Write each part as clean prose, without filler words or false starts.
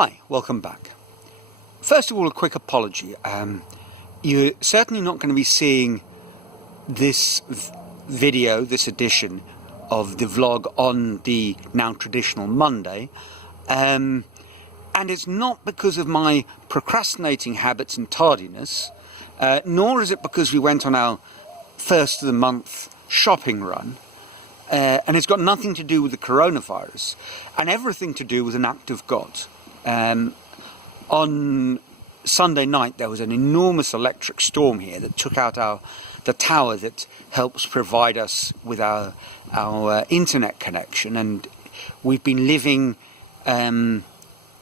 Hi, welcome back. First of all, a quick apology. You're certainly not going to be seeing this video, this edition of the vlog on the now traditional Monday. And it's not because of my procrastinating habits and tardiness, nor is it because we went on our first of the month shopping run. And it's got nothing to do with the coronavirus and everything to do with an act of God. On Sunday night there was an enormous electric storm here that took out the tower that helps provide us with our internet connection, and we've been living the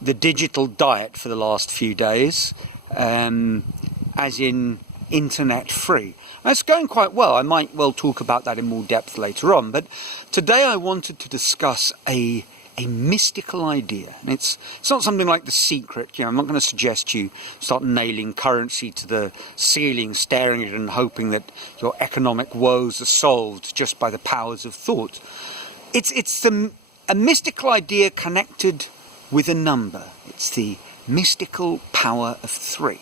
digital diet for the last few days, as in internet free. And it's going quite well. I might well talk about that in more depth later on, but today I wanted to discuss a mystical idea. And it's not something like The Secret. I'm not going to suggest you start nailing currency to the ceiling, staring at it and hoping that your economic woes are solved just by the powers of thought. It's a mystical idea connected with a number. It's the mystical power of 3.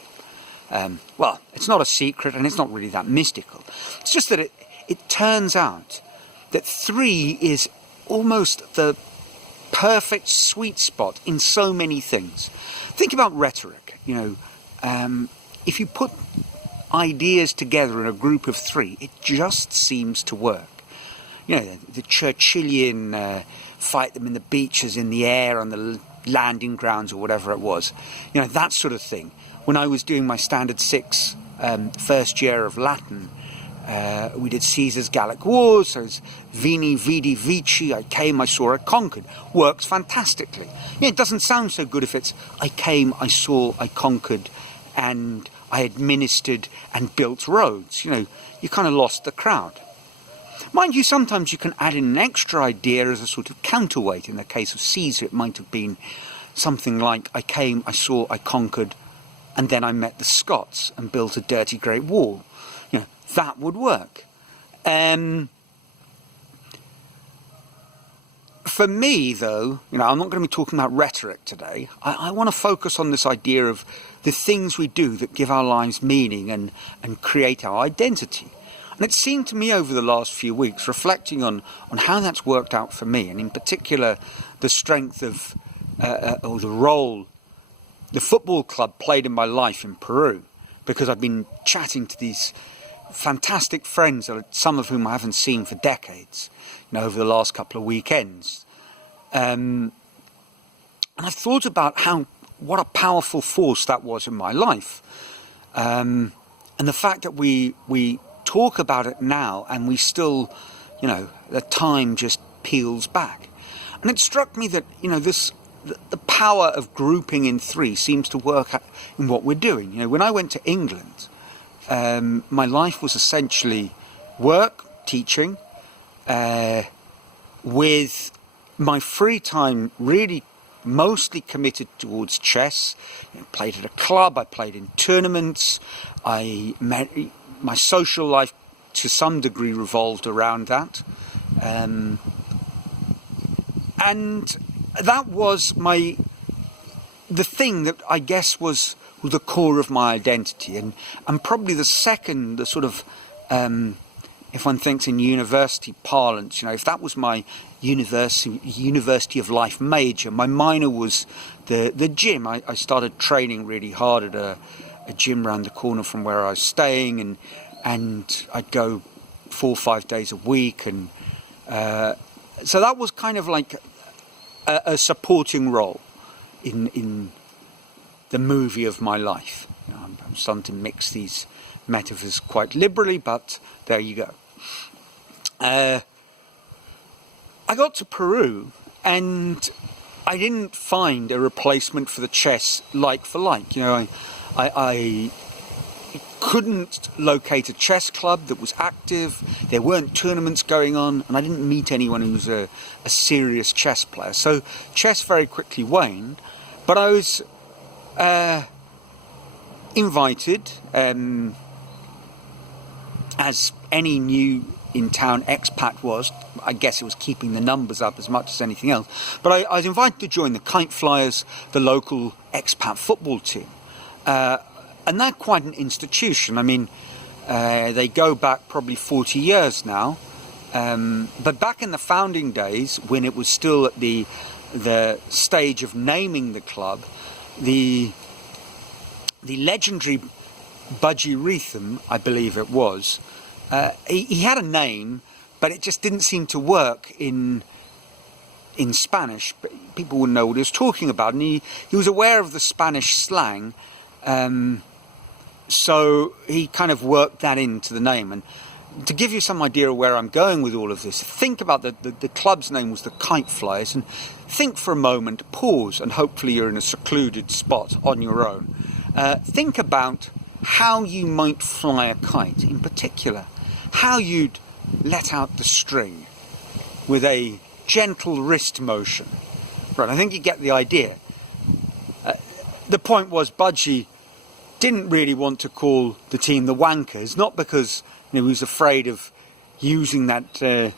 Well, it's not a secret and it's not really that mystical. It's just that it turns out that 3 is almost the perfect sweet spot in so many things. Think about rhetoric. If you put ideas together in a group of 3, it just seems to work. The Churchillian fight them in the beaches, in the air, on the landing grounds, or whatever it was. That sort of thing. When I was doing my Standard 6 first year of Latin, we did Caesar's Gallic Wars, so it's Vini, Vidi, Vici, I came, I saw, I conquered. Works fantastically. It doesn't sound so good if it's I came, I saw, I conquered, and I administered and built roads. You kind of lost the crowd. Mind you, sometimes you can add in an extra idea as a sort of counterweight. In the case of Caesar, it might have been something like I came, I saw, I conquered, and then I met the Scots and built a dirty great wall. That would work. For me, though, I'm not going to be talking about rhetoric today. I want to focus on this idea of the things we do that give our lives meaning and create our identity. And it seemed to me over the last few weeks, reflecting on how that's worked out for me, and in particular the strength of, or the role the football club played in my life in Peru, because I've been chatting to these fantastic friends, some of whom I haven't seen for decades, over the last couple of weekends. And I've thought about what a powerful force that was in my life. And the fact that we talk about it now and we still, the time just peels back. And it struck me that, the power of grouping in 3 seems to work in what we're doing. When I went to England, my life was essentially work, teaching, with my free time really mostly committed towards chess. Played at a club, I played in tournaments, my social life to some degree revolved around that. And that was the thing that I guess was the core of my identity, and probably the second, the sort of, if one thinks in university parlance, if that was my university of life major, my minor was the gym. I started training really hard at a gym around the corner from where I was staying, and I'd go 4 or 5 days a week, and so that was kind of like a supporting role in the movie of my life. I'm starting to mix these metaphors quite liberally, but there you go. I got to Peru and I didn't find a replacement for the chess like for like. I couldn't locate a chess club that was active. There weren't tournaments going on, and I didn't meet anyone who was a serious chess player. So chess very quickly waned, but I was invited, as any new in town expat was. I guess it was keeping the numbers up as much as anything else. But I was invited to join the Kite Flyers, the local expat football team. And they're quite an institution. I mean, they go back probably 40 years now. But back in the founding days, when it was still at the stage of naming the club, the legendary Budgie Reetham, I believe it was, he had a name, but it just didn't seem to work in Spanish. People wouldn't know what he was talking about, and he was aware of the Spanish slang, so he kind of worked that into the name. And to give you some idea of where I'm going with all of this, think about the club's name was the Kite Flyers, and think for a moment, pause, and hopefully you're in a secluded spot on your own. Think about how you might fly a kite, in particular, how you'd let out the string with a gentle wrist motion. Right, I think you get the idea. The point was, Budgie didn't really want to call the team the Wankers, not because he was afraid of using that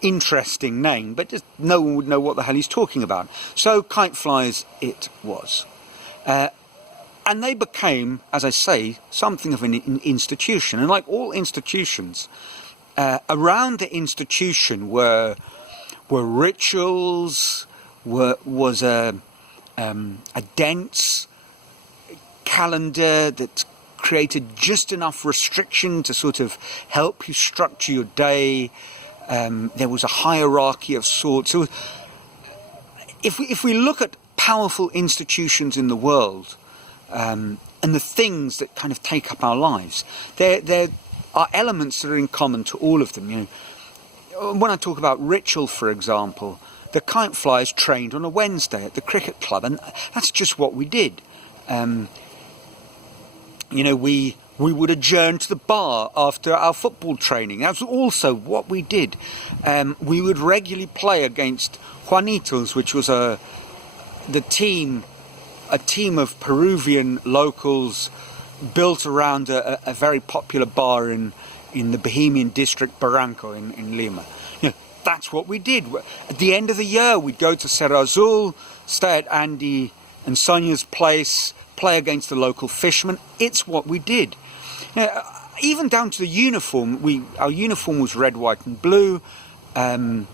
interesting name, but just no one would know what the hell he's talking about. So Kite Flyers it was. And they became, as I say, something of an institution. And like all institutions, around the institution were rituals, was a dense calendar that created just enough restriction to sort of help you structure your day. There was a hierarchy of sorts. So if we look at powerful institutions in the world, and the things that kind of take up our lives, there are elements that are in common to all of them. You know, when I talk about ritual, for example, the Kite Flyers trained on a Wednesday at the cricket club, and that's just what we did. You know, we would adjourn to the bar after our football training. That was also what we did. We would regularly play against Juanitos, which was a team of Peruvian locals built around a very popular bar in the Bohemian district Barranco in Lima. You know, that's what we did. At the end of the year, we'd go to Cerro Azul, stay at Andy and Sonia's place, play against the local fishermen. It's what we did. You know, even down to the uniform. Our uniform was red, white and blue, and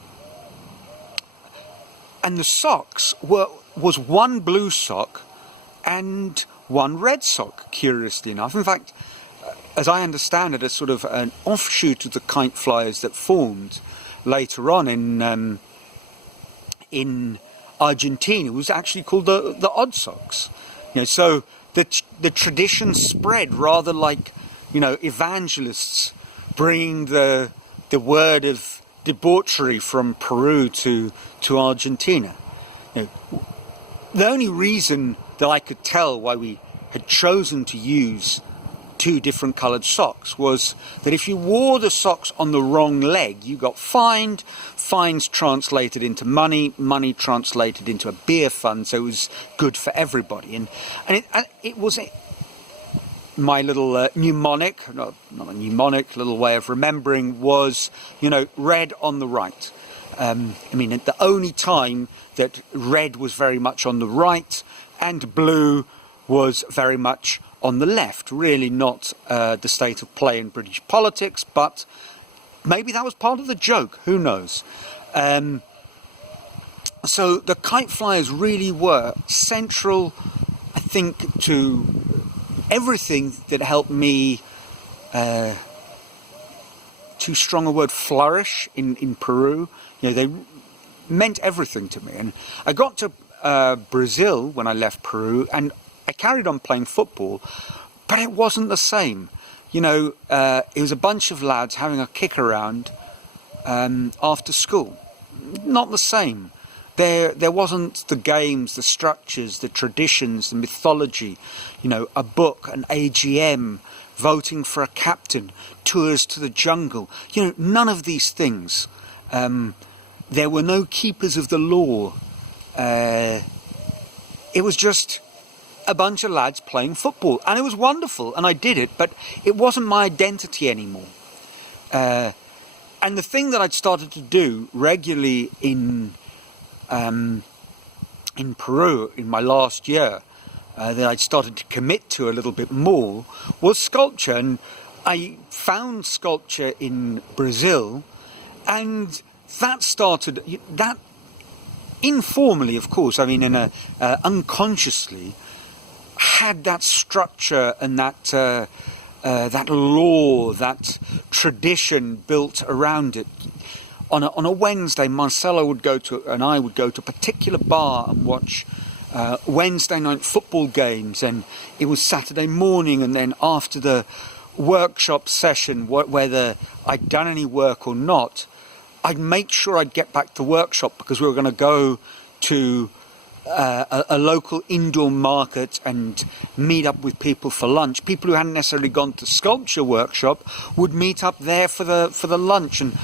the socks was one blue sock and one red sock, curiously enough. In fact, as I understand it, a sort of an offshoot of the Kite Flyers that formed later on in Argentina was actually called the Odd Socks. You know, so the tradition spread rather like, you know, evangelists bringing the word of debauchery from Peru to Argentina. You know, the only reason that I could tell why we had chosen to use two different coloured socks was that if you wore the socks on the wrong leg, you got fined. Fines translated into money, money translated into a beer fund, so it was good for everybody. And it was my little mnemonic, not a mnemonic, little way of remembering was, you know, red on the right. I mean, the only time that red was very much on the right and blue was very much on the left. Really not the state of play in British politics, but maybe that was part of the joke, who knows. So the Kite Flyers really were central, I think, to everything that helped me, too strong a word, flourish in Peru. You know, they meant everything to me. And I got to Brazil when I left Peru, and I carried on playing football, but it wasn't the same. You know, it was a bunch of lads having a kick around after school. Not the same. There wasn't the games, the structures, the traditions, the mythology, you know, a book, an AGM, voting for a captain, tours to the jungle. You know, none of these things. There were no keepers of the law. It was just a bunch of lads playing football, and it was wonderful, and I did it, but it wasn't my identity anymore. And the thing that I'd started to do regularly in Peru in my last year, that I'd started to commit to a little bit more, was sculpture. And I found sculpture in Brazil, and that started, that informally, of course, I mean, unconsciously, had that structure and that that law, that tradition built around it. On a Wednesday, Marcelo would go to, and I would go to a particular bar and watch Wednesday night football games, and it was Saturday morning, and then after the workshop session, whether I'd done any work or not, I'd make sure I'd get back to workshop, because we were going to go to a local indoor market and meet up with people for lunch. People who hadn't necessarily gone to sculpture workshop would meet up there for the lunch, and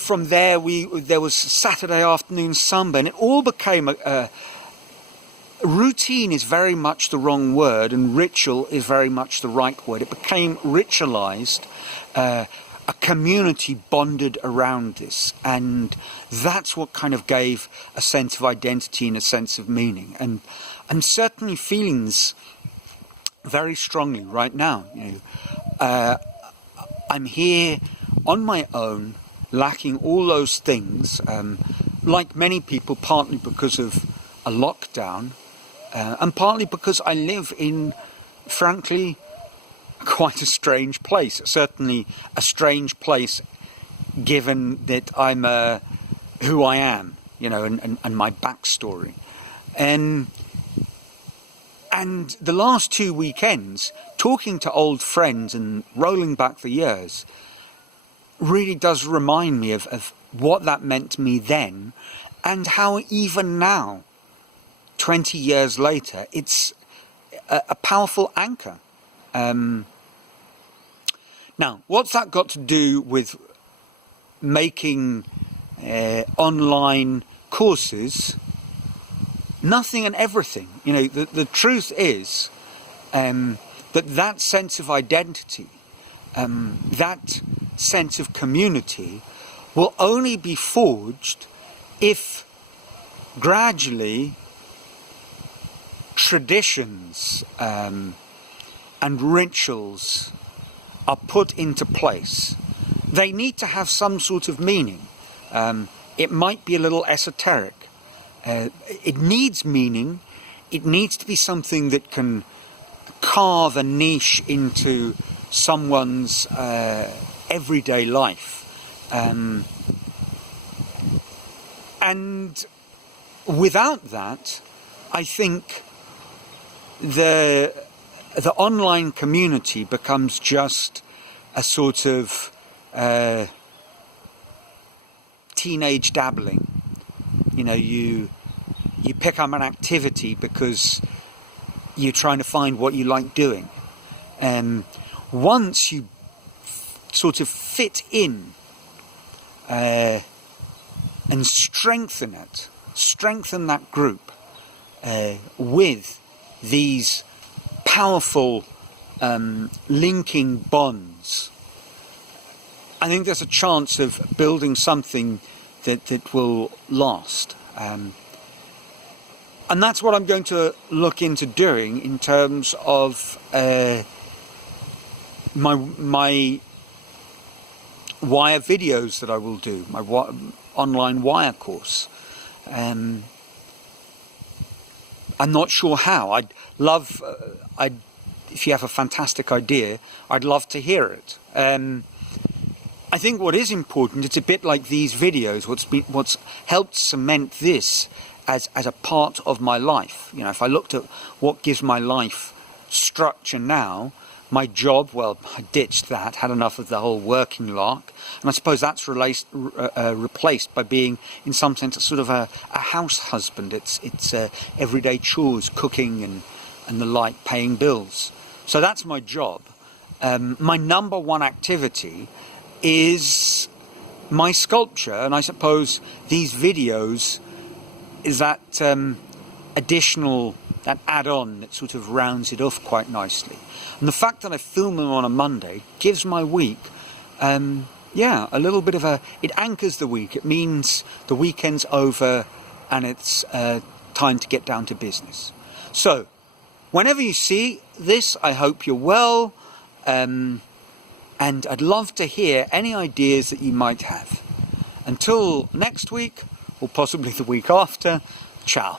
from there there was Saturday afternoon samba, and it all became routine is very much the wrong word, and ritual is very much the right word. It became ritualized, a community bonded around this, and that's what kind of gave a sense of identity and a sense of meaning. And I'm certainly feeling this very strongly right now. I'm here on my own, lacking all those things, like many people, partly because of a lockdown, and partly because I live in, frankly, quite a strange place. Certainly a strange place, given that I'm who I am, and my backstory. And the last 2 weekends, talking to old friends and rolling back the years, really does remind me of what that meant to me then, and how even now, 20 years later, it's a powerful anchor. Now, what's that got to do with making online courses? Nothing and everything. The truth is that sense of identity, that sense of community, will only be forged if gradually traditions and rituals are put into place. They need to have some sort of meaning. It might be a little esoteric. It needs meaning. It needs to be something that can carve a niche into someone's everyday life. And without that, I think the online community becomes just a sort of teenage dabbling. You pick up an activity because you're trying to find what you like doing. And once you sort of fit in and strengthen that group with these powerful linking bonds, I think there's a chance of building something that will last. And that's what I'm going to look into doing in terms of my wire videos that I will do, my online wire course. I'm not sure how. I'd love, if you have a fantastic idea, I'd love to hear it. I think what is important, it's a bit like these videos, what's helped cement this as a part of my life. If I looked at what gives my life structure now, my job, well, I ditched that, had enough of the whole working lark, and I suppose that's replaced by being, in some sense, a sort of a house husband. It's everyday chores, cooking and the like, paying bills. So that's my job. My number one activity is my sculpture, and I suppose these videos is that additional, that add-on that sort of rounds it off quite nicely. And the fact that I film them on a Monday gives my week a little bit of it anchors the week. It means the weekend's over and it's time to get down to business. So, whenever you see this, I hope you're well, and I'd love to hear any ideas that you might have. Until next week, or possibly the week after, ciao.